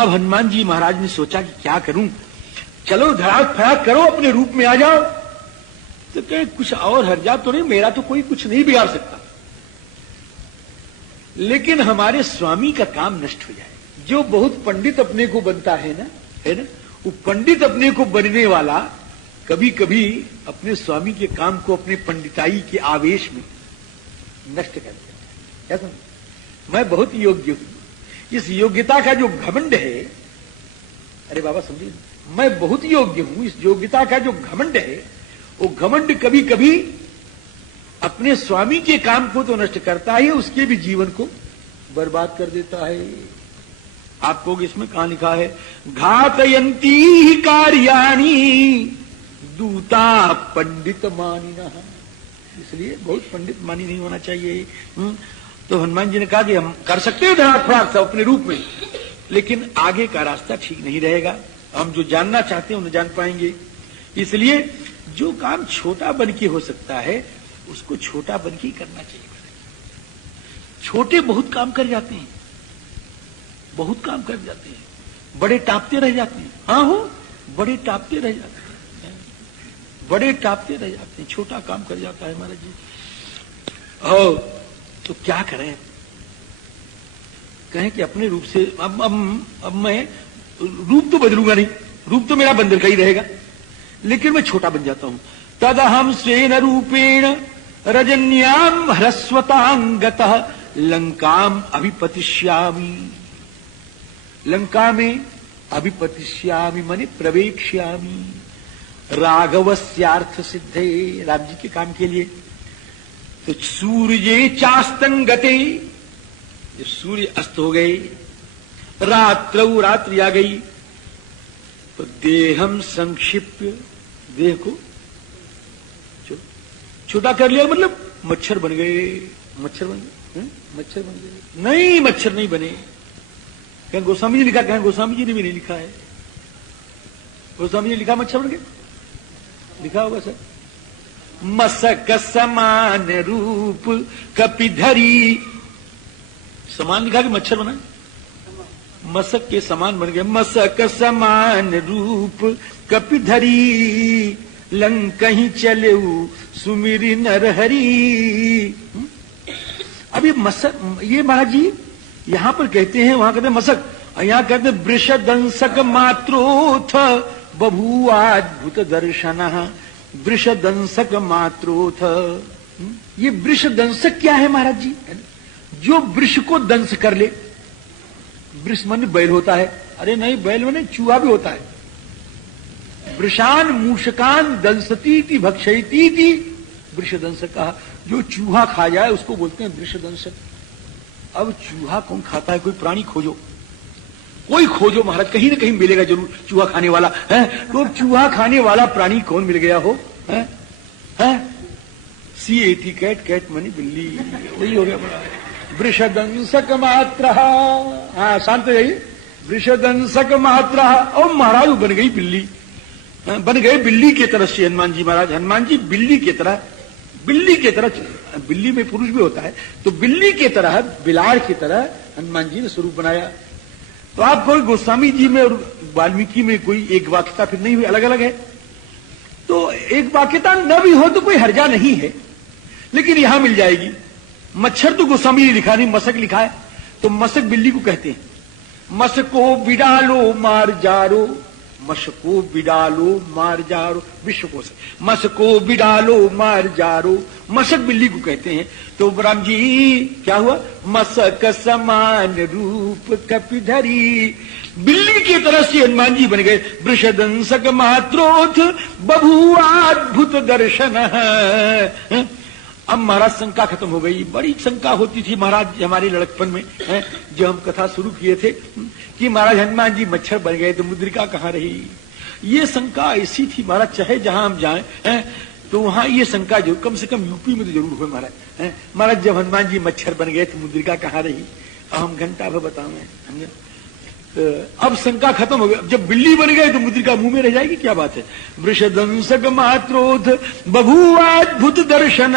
अब हनुमान जी महाराज ने सोचा कि क्या करूं, चलो धड़ाक फड़ाक करो, अपने रूप में आ जाओ। तो कहे कुछ और हर्जा तो नहीं, मेरा तो कोई कुछ नहीं बिगाड़ सकता, लेकिन हमारे स्वामी का काम नष्ट हो जाए। जो बहुत पंडित अपने को बनता है ना, वो पंडित अपने को बनने वाला कभी कभी अपने स्वामी के काम को अपने पंडिताई के आवेश में नष्ट कर देता है। क्या समझ? मैं बहुत योग्य हूं, इस योग्यता का जो घमंड है, अरे बाबा समझिए, मैं बहुत योग्य हूं, इस योग्यता का जो घमंड है, वो घमंड कभी कभी अपने स्वामी के काम को तो नष्ट करता है, उसके भी जीवन को बर्बाद कर देता है। आपको इसमें कहां लिखा है, घातयंती कार्याणि दूता पंडित मानिना। इसलिए बहुत पंडित मानी नहीं होना चाहिए। तो हनुमान जी ने कहा कि हम कर सकते हैं धड़ाक फड़ाक सब अपने रूप में, लेकिन आगे का रास्ता ठीक नहीं रहेगा, हम जो जानना चाहते हैं उन्हें जान पाएंगे। इसलिए जो काम छोटा बन के हो सकता है उसको छोटा बन के ही करना चाहिए। छोटे बहुत काम कर जाते हैं, बहुत काम कर जाते हैं, बड़े टापते रह जाते हैं। हाँ हो, बड़े टापते रह जाते हैं, बड़े टापते रह जाते हैं, छोटा काम कर जाता है महाराज जी। और तो क्या करें, कहें कि अपने रूप से अब मैं रूप तो बदलूंगा नहीं, रूप तो मेरा बंदर का ही रहेगा, लेकिन मैं छोटा बन जाता हूं। तदहम स्वेन रूपेण रजन्याम ह्रस्वतांगतः लंकाम अभिपतिष्यामि। लंका में अभिपतिष्यामि माने प्रवेक्ष्यामि, राघवस्यार्थ सिद्धे, राम जी के काम के लिए। तो सूर्ये चास्तंगते, जब सूर्य अस्त हो गए, रात्रौ रात्रि आ गई, तो देहम संक्षिप्य, देह को छोटा कर लिया, मतलब मच्छर बन गए, मच्छर बन गए, मच्छर बन गए। नहीं, मच्छर नहीं बने। कहीं गोस्वामी जी लिखा, कहीं गोस्वामी जी ने भी नहीं लिखा है। गोस्वामी जी लिखा मच्छर बन गए, लिखा होगा सर। मसक समान रूप कपिधरी, समान लिखा कि मच्छर बना, मसक के समान बन गए। मसक समान रूप कपिधरी, लंक ही चले सुमिरी नरहरी। अब ये मसक, ये महाराज जी यहां पर कहते हैं, वहां कहते हैं मसक, यहां कहते हैं वृषदंसक मात्रोथ बभूवाद्भुत दर्शन। वृषदंसक मात्रोथ, ये वृषदंसक क्या है महाराज जी? जो वृष को दंस कर ले। वृष मन बैल होता है, अरे नहीं, बैल माने चूहा भी होता है। वृषान मूषकान दंसती भक्षयती, वृषदंसक कहा। जो चूहा खा जाए उसको बोलते हैं वृषदंसक। अब चूहा कौन खाता है? कोई प्राणी खोजो, कोई खोजो महाराज, कहीं ना कहीं मिलेगा जरूर चूहा खाने वाला है। तो चूहा खाने वाला प्राणी कौन मिल गया हो? CAT, कैट, कैट मनी बिल्ली, वही हो गया बड़ा। वृषदंसक मात्र, हाँ शांत रहिए, वृषदंसक मात्र। और महाराज बन गई बिल्ली, बन गए बिल्ली की तरह से हनुमान जी महाराज। हनुमान जी बिल्ली की तरह, बिल्ली की तरह, बिल्ली में पुरुष भी होता है, तो बिल्ली की तरह, बिलाड़ की तरह हनुमान जी ने स्वरूप बनाया। तो आप कोई गोस्वामी जी में और वाल्मीकि में कोई एक वाक्यता फिर नहीं हुई, अलग अलग है। तो एक वाक्यता न भी हो तो कोई हर्जा नहीं है, लेकिन यहां मिल जाएगी। मच्छर तो गोस्वामी ने लिखा नहीं, मसक लिखा है, तो मसक बिल्ली को कहते हैं। मसको बिडालो मार जारो, मसको बिडालो मार जारो, विश्वकोश। मसको बिडालो मार जारो, मसक बिल्ली को कहते हैं। तो राम जी क्या हुआ? मसक समान रूप कपिधरी, बिल्ली की तरह से हनुमान जी बन गए। वृषदंसक मात्रोथ बभूवाद्भुत दर्शन। अब महाराज शंका खत्म हो गई। बड़ी शंका होती थी महाराज हमारे लड़कपन में, जो हम कथा शुरू किए थे कि महाराज हनुमान जी मच्छर बन गए तो मुद्रिका कहां रही। ये शंका ऐसी थी महाराज, चाहे जहां हम जाएं तो वहां ये शंका जो कम से कम यूपी में तो जरूर हुए महाराज। महाराज जब हनुमान जी मच्छर बन गए तो मुद्रिका कहां रही? अब हम घंटा भर बतावे, अब शंका खत्म हो गया। जब बिल्ली बन गए तो मुद्रिका मुंह में रह जाएगी, क्या बात है। वृषदंसक मात्रोथ बभूवाद्भुत दर्शन।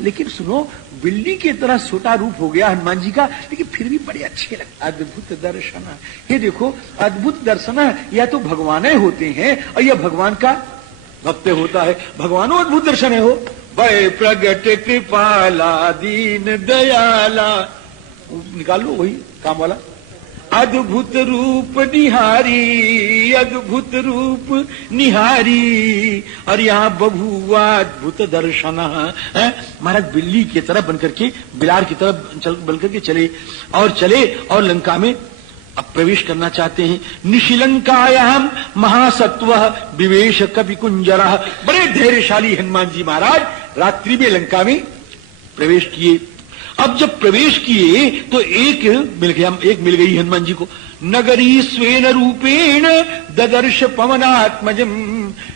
लेकिन सुनो, बिल्ली की तरह छोटा रूप हो गया हनुमान जी का, लेकिन फिर भी बड़े अच्छे लगते। अद्भुत दर्शन, ये देखो अद्भुत दर्शन, या तो भगवान होते हैं और यह भगवान का भक्त होता है। भगवानों अद्भुत दर्शन है हो। भय प्रगट कृपाला दीन दयाला, निकाल लो वही काम वाला। अद्भुत रूप निहारी, अद्भुत रूप निहारी, और यहाँ बभुआ अद्भुत दर्शन। महाराज बिल्ली की तरह बनकर के, बिलार की तरह बनकर के चले और लंका में अब प्रवेश करना चाहते हैं। निशिलंकायाम महासत्व विवेश कवि कुंजरा। बड़े धैर्यशाली हनुमान जी महाराज रात्रि में लंका में प्रवेश किए। अब जब प्रवेश किए तो एक मिल गई हनुमान जी को। नगरी स्वेन रूपेण ददर्श पवनात्मजम।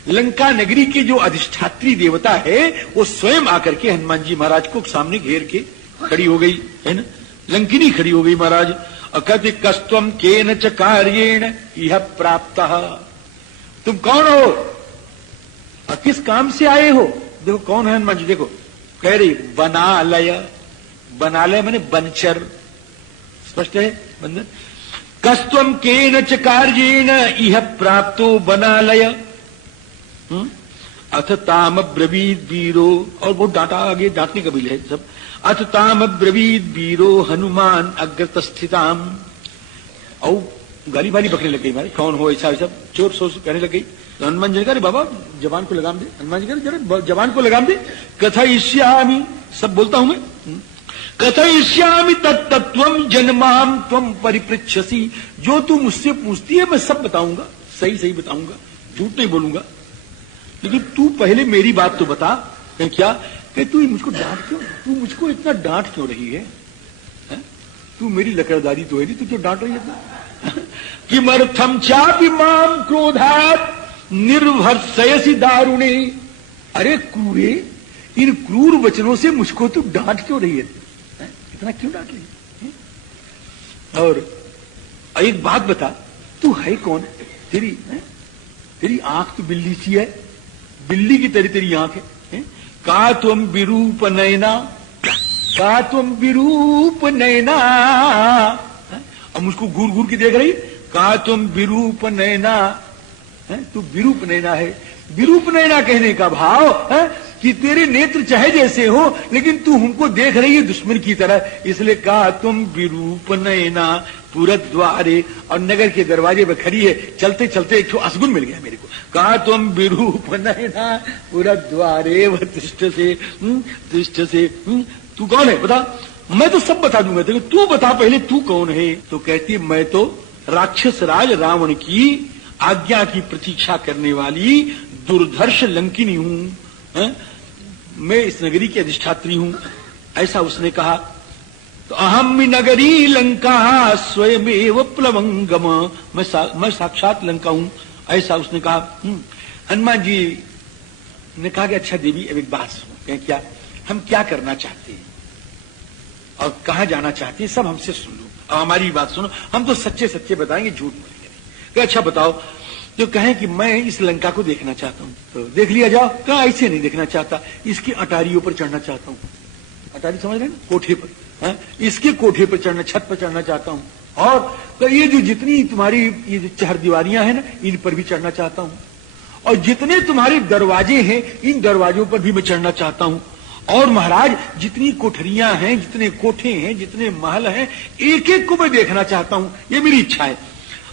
लंका नगरी की जो अधिष्ठात्री देवता है वो स्वयं आकर के हनुमान जी महाराज को सामने घेर के खड़ी हो गई, है ना। लंकिनी खड़ी हो गई महाराज। कहते कस्त्वम केन च कार्येण यह प्राप्त। तुम कौन हो और किस काम से आए हो। देखो कौन है हनुमान जी, देखो कह रही बनालय। बनालय माने बनचर, स्पष्ट है बंधन। कस्त्वम केन च कार्येण इह प्राप्तो बनालय। अथ ताम ब्रवीद वीरो, और बहुत डांटा, आगे डांटने का बिल है सब। अथ ताम ब्रवीद वीरो हनुमान अग्रत स्थिताम। और गाली बाली बकने लग गई, मारे कौन हो ऐसा सब चोर सोच कहने लग गई। तो हनुमान जी ने कहा बाबा जबान को लगाम दे। हनुमान जी कह जरा जबान को लगाम दे। कथयिष्यामि, सब बोलता हूं मैं। कथयिष्यामि तत्तत्वम जन्माम त्वम परिपृच्छसि। जो तू मुझसे पूछती है मैं सब बताऊंगा, सही सही बताऊंगा, झूठ नहीं बोलूंगा। लेकिन तू पहले मेरी बात तो बता। क्या कि तू मुझको डांट क्यों, तू मुझको इतना डांट क्यों रही है? तू मेरी लकड़दारी तो है नहीं, तू क्यों डांट रही है? किमर्थम चापि माम क्रोधात निर्भर्सयसि दारुणे। अरे क्रूरे, इन क्रूर वचनों से मुझको तू डांट क्यों रही है? इतना क्यों डांट रही है? और एक बात बता, तू है कौन? तेरी आंख तो बिल्ली सी है, बिल्ली की तरह तेरी आंख है। का तुम विरूप नैना, का तुम विरूप नैना। अब मुझको घूर घूर के देख रही। का तुम विरूप नैना, तू विरूप नैना है। विरूप नैना कहने का भाव है कि तेरे नेत्र चाहे जैसे हो लेकिन तू हमको देख रही है दुश्मन की तरह, इसलिए कहा तुम विरूप नैना पुरत द्वारे। और नगर के दरवाजे पर खड़ी है, चलते चलते एक असगुन मिल गया मेरे को। कहा तुम विरूप नैना पुरत द्वारे व तिष्ठ से। तू कौन है बता? मैं तो सब बता दूंगा तेरे, तू बता पहले तू कौन है? तो कहती मैं तो राक्षस राज रावण की आज्ञा की प्रतीक्षा करने वाली दुर्धर्ष लंकिनी हूं। मैं इस नगरी की अधिष्ठात्री हूं, ऐसा उसने कहा। तो अहम नगरी लंका स्वयमेव प्लवंगम। मैं साक्षात लंका हूं, ऐसा उसने कहा। हनुमान जी ने कहा कि अच्छा देवी अब एक बात सुनो, क्या हम क्या करना चाहते हैं और कहां जाना चाहते हैं सब हमसे सुन लो और हमारी बात सुनो। हम तो सच्चे सच्चे बताएंगे, झूठ बोलेंगे नहीं। अच्छा बताओ। तो कहें कि मैं इस लंका को देखना चाहता हूं। तो देख लिया जाओ। कहा ऐसे नहीं देखना चाहता, इसकी अटारियों पर चढ़ना चाहता हूं। अटारी समझ रहे ना, कोठे पर। इसके कोठे पर चढ़ना, छत पर चढ़ना चाहता हूं। और तो ये जो जितनी तुम्हारी ये जो चहरदीवारियां हैं ना, इन पर भी चढ़ना चाहता हूं। और जितने तुम्हारे दरवाजे हैं इन दरवाजों पर भी मैं चढ़ना चाहता हूं। और महाराज जितनी कोठरियां हैं, जितने कोठे हैं, जितने महल हैं, एक एक को मैं देखना चाहता हूं। ये मेरी इच्छा है।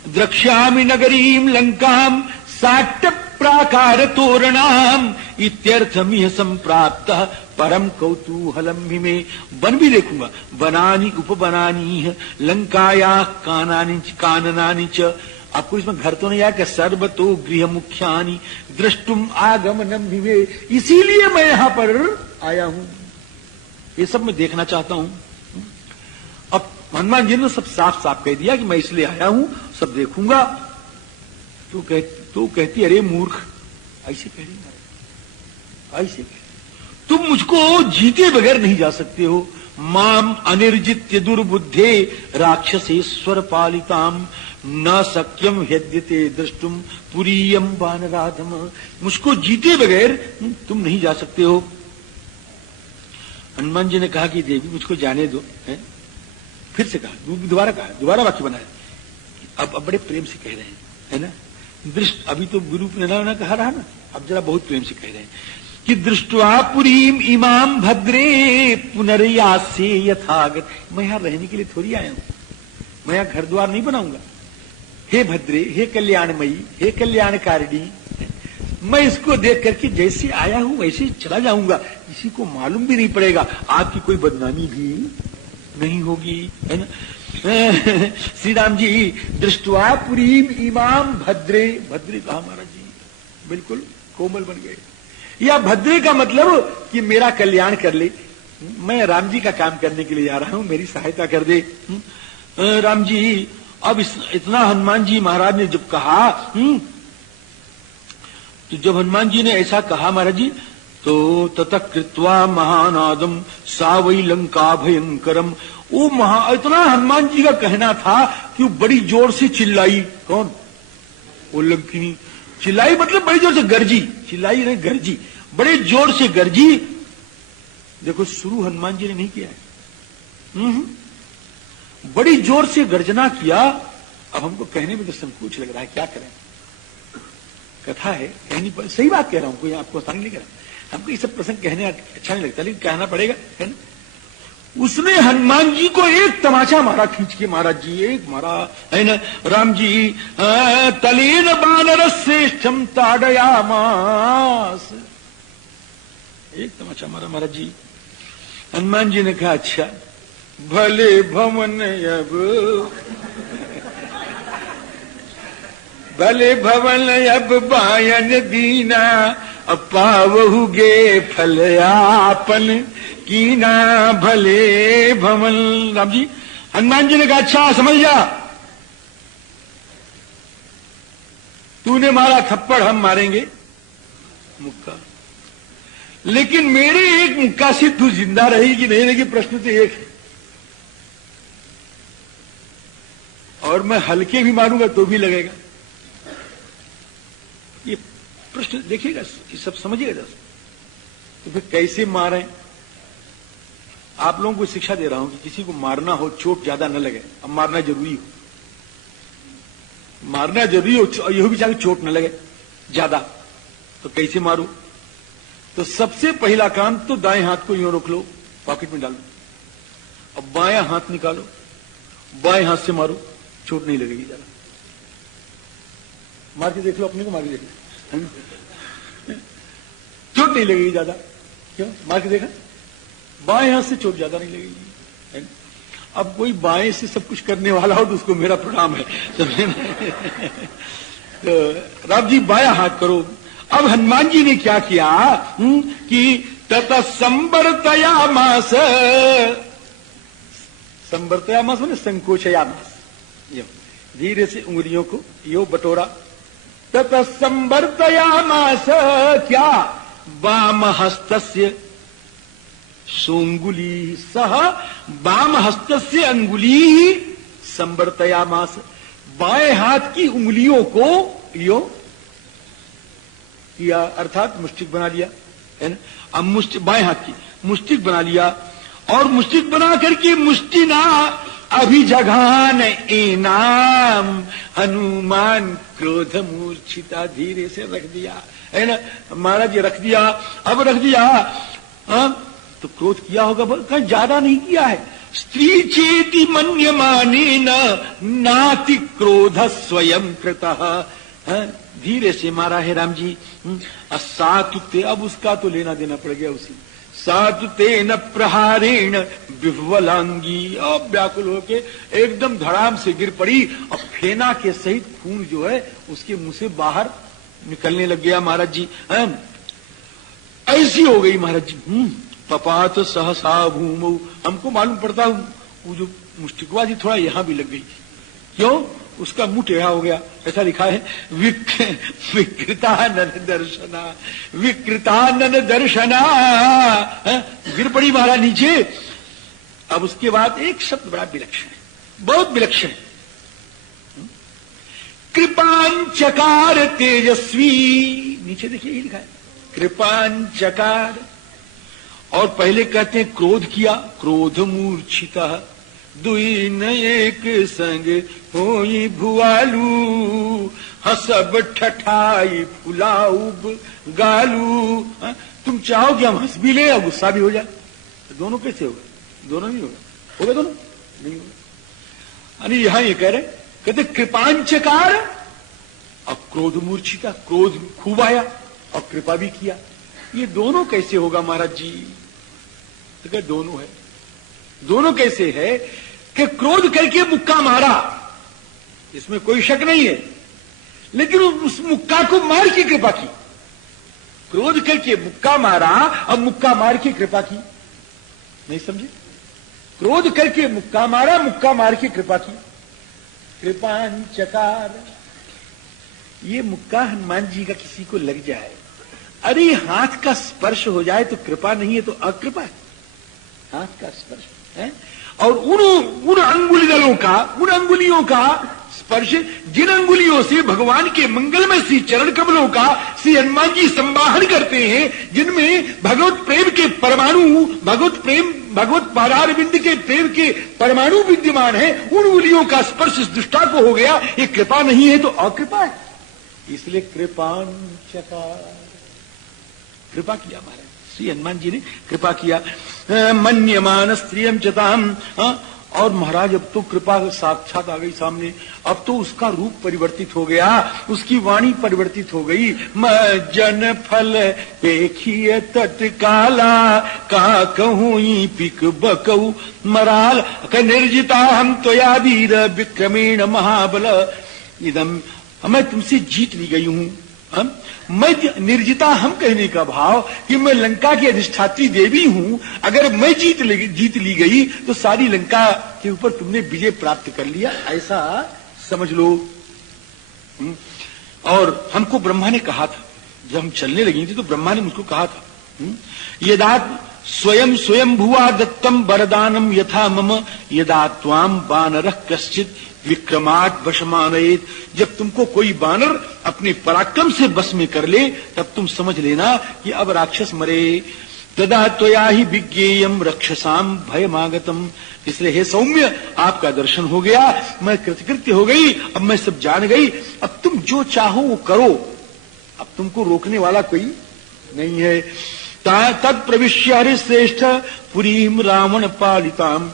द्रक्ष्यामि नगरीम लंकाम साट्य प्राकार तोरणाम इत्यर्थमिह संप्राप्त परम कौतूहलम में। वन भी देखूंगा, वनानि उपवनानि लंकाया काननानि च। आपको इसमें घर तो नहीं आया कि सर्वतो गृह मुख्यानि द्रष्टुम आगमनम भी। इसीलिए मैं यहां पर आया हूं, ये सब मैं देखना चाहता हूं। अब हनुमान जी ने सब साफ साफ कह दिया कि मैं इसलिए आया हूं, सब देखूंगा। तो कहती अरे मूर्ख, ऐसे कह रही, ऐसे कह, तुम मुझको जीते बगैर नहीं जा सकते हो। माम अनिर्जित्य दुर्बुद्धे राक्षसेश्वर पालिताम न सक्यम ह्यद्यते दृष्टुम पुरीयम वानराधम। मुझको जीते बगैर तुम नहीं जा सकते हो। हनुमान जी ने कहा कि देवी मुझको जाने दो, है? फिर से कहा, दोबारा वाक्य बनाया। अब बड़े प्रेम से कह रहे हैं, है ना? दृष्ट, अभी तो गुरु ने कहा रहा ना, अब जरा बहुत प्रेम से कह रहे हैं कि दृष्टवा पुरीम इमाम भद्रे पुनर्यासे यथागत। मैं यहां रहने के लिए थोड़ी आया हूं, मैं यहां घर द्वार नहीं बनाऊंगा। हे भद्रे, हे कल्याणमयी, हे कल्याणकारिणी, मैं इसको देख करके जैसे आया हूं वैसे चला जाऊंगा, किसी को मालूम भी नहीं पड़ेगा, आपकी कोई बदनामी भी नहीं होगी, है ना? श्री राम जी दृष्टवा पुरीम इमाम भद्रे, भद्रे कहा महाराज जी, बिल्कुल कोमल बन गए। या भद्रे का मतलब कि मेरा कल्याण कर ले, मैं राम जी का काम करने के लिए जा रहा हूं, मेरी सहायता कर दे। राम जी अब इतना हनुमान जी महाराज ने जब कहा, तो जब हनुमान जी ने ऐसा कहा महाराज जी, तो ततः कृत्वा महानादम सा वही लंका भयंकरम। वो इतना हनुमान जी का कहना था कि वो बड़ी जोर से चिल्लाई। कौन? वो लंकिनी चिल्लाई, मतलब बड़ी जोर से गर्जी, चिल्लाई नहीं गर्जी, बड़े जोर से गर्जी। देखो शुरू हनुमान जी ने नहीं किया है, बड़ी जोर से गर्जना किया। अब हमको कहने में तो संकोच लग रहा है, क्या करें? कथा है, कहनी सही बात कह रहा हूं, कोई आपको आसान नहीं कह रहा। हमको ये सब प्रसंग कहने अच्छा नहीं लगता, लेकिन कहना पड़ेगा, है ना? उसने हनुमान जी को एक तमाचा मारा, खींच के महाराज जी एक मारा, है ना? राम जी तलेन बानर श्रेष्ठम ताड़यामास, एक तमाचा मारा महाराज जी। हनुमान जी ने कहा अच्छा भले भवन अब, भले भवन अब बायन दीना, पावहुगे फलयापन कीना भले भवन। राम जी, हनुमान जी ने कहा अच्छा समझ जा, तूने मारा थप्पड़, हम मारेंगे मुक्का, लेकिन मेरे एक मुक्का से तू जिंदा रहेगी कि नहीं रहेगी, प्रश्न तो एक है। और मैं हल्के भी मारूंगा तो भी लगेगा। ये प्रश्न देखिएगा, ये सब समझिएगा जरा। तो फिर कैसे मारें? आप लोगों को शिक्षा दे रहा हूं कि किसी को मारना हो, चोट ज्यादा न लगे, अब मारना जरूरी हो, मारना जरूरी हो, यह भी चाहे चोट न लगे ज्यादा, तो कैसे मारू? तो सबसे पहला काम तो दाएं हाथ को यूं रोक लो, पॉकेट में डाल लो, अब बायां हाथ निकालो, बाएं हाथ से मारो, चोट नहीं लगेगी ज्यादा। मार के देख लो, अपने को मार के देख लो, चोट नहीं लगेगी ज्यादा। क्यों? मार के देखा, बाएं हाथ से चोट ज्यादा नहीं लगेगी। अब कोई बाएं से सब कुछ करने वाला हो तो उसको मेरा प्रणाम है। तो राम जी बायां हाथ करो। अब हनुमान जी ने क्या किया कि ततः संवर्तयामास, संवर्तयामास माने संकोचयामास, धीरे से उंगलियों को यो बटोरा। ततः संवर्तयामास क्या? वाम हस्तस्य सोंगुली सह वाम हस्तस्य अंगुली संवर्तयामास, बाएं हाथ की उंगलियों को यो किया, अर्थात मुष्टिक बना लिया, है ना? अब मुष्टि बाएं हाथ की मुष्टिक बना लिया, और मुष्टिक बना करके मुष्टिना अभिजघान इनाम हनुमान क्रोध मूर्छिता, धीरे से रख दिया, है ना? महाराज ये रख दिया, अब रख दिया, तो क्रोध किया होगा, कहीं ज्यादा नहीं किया है। स्त्री चेति मन्यमाने नाति क्रोध स्वयं कृतः, धीरे से मारा है राम जी। सातुते, अब उसका तो लेना देना पड़ गया उसी। सातुते न प्रहारेण विह्वलांगी, अब व्याकुल होके एकदम धड़ाम से गिर पड़ी, और फेना के सहित खून जो है उसके मुंह से बाहर निकलने लग गया महाराज जी। ऐसी हो गई महाराज जी। पपात सहसा भूमौ, हमको मालूम पड़ता वो जो मुष्टिकवा जी थोड़ा यहां भी लग गई थी। क्यों? उसका मुंह टेढ़ा हो गया, ऐसा लिखा है विकृतानन दर्शना, विकृतानन दर्शना, गिर पड़ी महाराज नीचे। अब उसके बाद एक शब्द बड़ा विलक्षण है, बहुत विलक्षण है। कृपांचकार तेजस्वी, नीचे देखिए ये लिखा है कृपांचकार। और पहले कहते हैं क्रोध किया, क्रोध मूर्छिता, दुई न एक संग होई भुआलू, हसब ठठाई फुलाऊब गालू। तुम चाहो कि हम हंस भी ले और गुस्सा भी हो जाए, तो दोनों कैसे होगा? दोनों नहीं होगा, होगा दोनों नहीं होगा। अरे यहां ये कह रहे, कहते कृपांचकार और क्रोध मूर्छिता, क्रोध खूब आया और कृपा भी किया, ये दोनों कैसे होगा महाराज जी? तो क्या दोनों है? दोनों कैसे है कि क्रोध करके मुक्का मारा, इसमें कोई शक नहीं है, लेकिन उस मुक्का को मार की कृपा की। क्रोध करके मुक्का मारा, अब मुक्का मार की कृपा की, नहीं समझे? क्रोध करके मुक्का मारा, मुक्का मार के कृपा की। कृपांचकार, ये मुक्का हनुमान जी का किसी को लग जाए, अरे हाथ का स्पर्श हो जाए तो कृपा नहीं है तो अकृपा है। हाथ का स्पर्श है, और उन अंगुलियों का स्पर्श, जिन अंगुलियों से भगवान के मंगलमय श्री चरण कमलों का श्री हनुमान जी संवाहन करते हैं, जिनमें भगवत प्रेम के परमाणु, भगवत पादारविंद के प्रेम के परमाणु विद्यमान है, उन अंगुलियों का स्पर्श इस दुष्टा को हो गया, ये कृपा नहीं है तो अकृपा है। इसलिए कृपांचकार, कृपा किया महाराज श्री हनुमान जी ने, कृपा किया। मन्यमान स्त्रियम चताम, और महाराज अब तो कृपा साक्षात आ गई सामने, अब तो उसका रूप परिवर्तित हो गया, उसकी वाणी परिवर्तित हो गई। जन फल पेखिए तत्काला, का कहूं पिक बकऊ मराल, निर्जिता हम त्वया वीर विक्रमेण महाबल, इदम, मैं तुमसे जीत ली गई हूं। मैं निर्जिता, हम कहने का भाव कि मैं लंका की अधिष्ठात्री देवी हूं, अगर मैं जीत ली गई तो सारी लंका के ऊपर तुमने विजय प्राप्त कर लिया, ऐसा समझ लो। और हमको ब्रह्मा ने कहा था, जब हम चलने लगी थी तो ब्रह्मा ने मुझको कहा था, यदा स्वयं स्वयं भुआ दत्तम वरदानम यथा मम, यदा त्वाम बानरः कश्चित विक्रमाट वशमानयेत, जब तुमको कोई बानर अपने पराक्रम से बस में कर ले, तब तुम समझ लेना कि अब राक्षस मरे। तदा त्वया ही विज्ञेयम रक्षसाम भयमागतम, इसलिए हे सौम्य, आपका दर्शन हो गया, मैं कृतकृत्य हो गई, अब मैं सब जान गई, अब तुम जो चाहो वो करो, अब तुमको रोकने वाला कोई नहीं है। तद प्रविश्य हरिश्रेष्ठ पुरीम रावण पालिताम,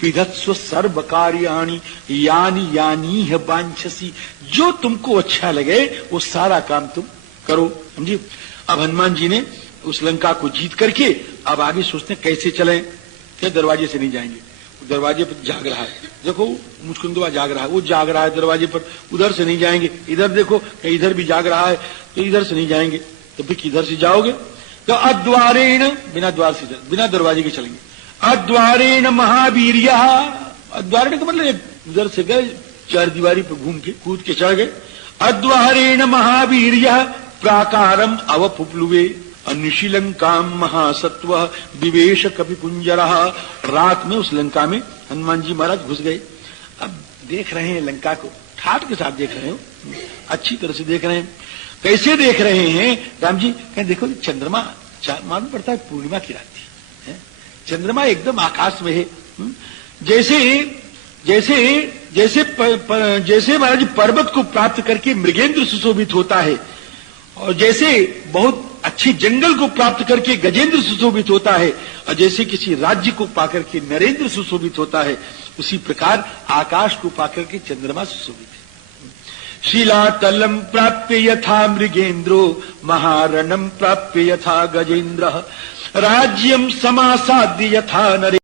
पिधत्स्व सर्व कार्याणि यानी यानी है वांछसी, जो तुमको अच्छा लगे वो सारा काम तुम करो, समझिए। अब हनुमान जी ने उस लंका को जीत करके अब आगे सोचते हैं कैसे चलें, क्या दरवाजे से नहीं जाएंगे, दरवाजे पर जाग रहा है, देखो मुचकुंदवा जाग रहा है, वो जाग रहा है दरवाजे पर, उधर से नहीं जाएंगे, इधर देखो इधर भी जाग रहा है, तो इधर से नहीं जाएंगे, तो फिर किधर से जाओगे? तो अद्वारेण, बिना द्वार से, बिना दरवाजे के चलेंगे। अद्वारेण महावीर्य, अद्वारेण का मतलब उधर से गए, चार दीवारी पर घूम के कूद के चढ़ गए। अद्वारेण महावीर्य प्राकारम अवपुप्लुवे, निशिलंकाम महासत्व विवेश कपि कुंजरः, रात में उस लंका में हनुमान जी महाराज घुस गए। अब देख रहे हैं लंका को, ठाठ के साथ देख रहे हो, अच्छी तरह से देख रहे हैं। कैसे देख रहे हैं राम जी? कहें देखो चंद्रमा, मालूम पड़ता है पूर्णिमा की रात थी, चंद्रमा एकदम आकाश में है, जैसे जैसे जैसे जैसे महाराज पर्वत को प्राप्त करके मृगेंद्र सुशोभित होता है, और जैसे बहुत अच्छे जंगल को प्राप्त करके गजेंद्र सुशोभित होता है, और जैसे किसी राज्य को पाकर के नरेंद्र सुशोभित होता है, उसी प्रकार आकाश को पाकर के चंद्रमा सुशोभित है। शिलातलम प्राप्य यथा मृगेंद्रो, महारणम प्राप्य यथा गजेंद्र, राज्यम समासाद्य यथा नरेंद्र।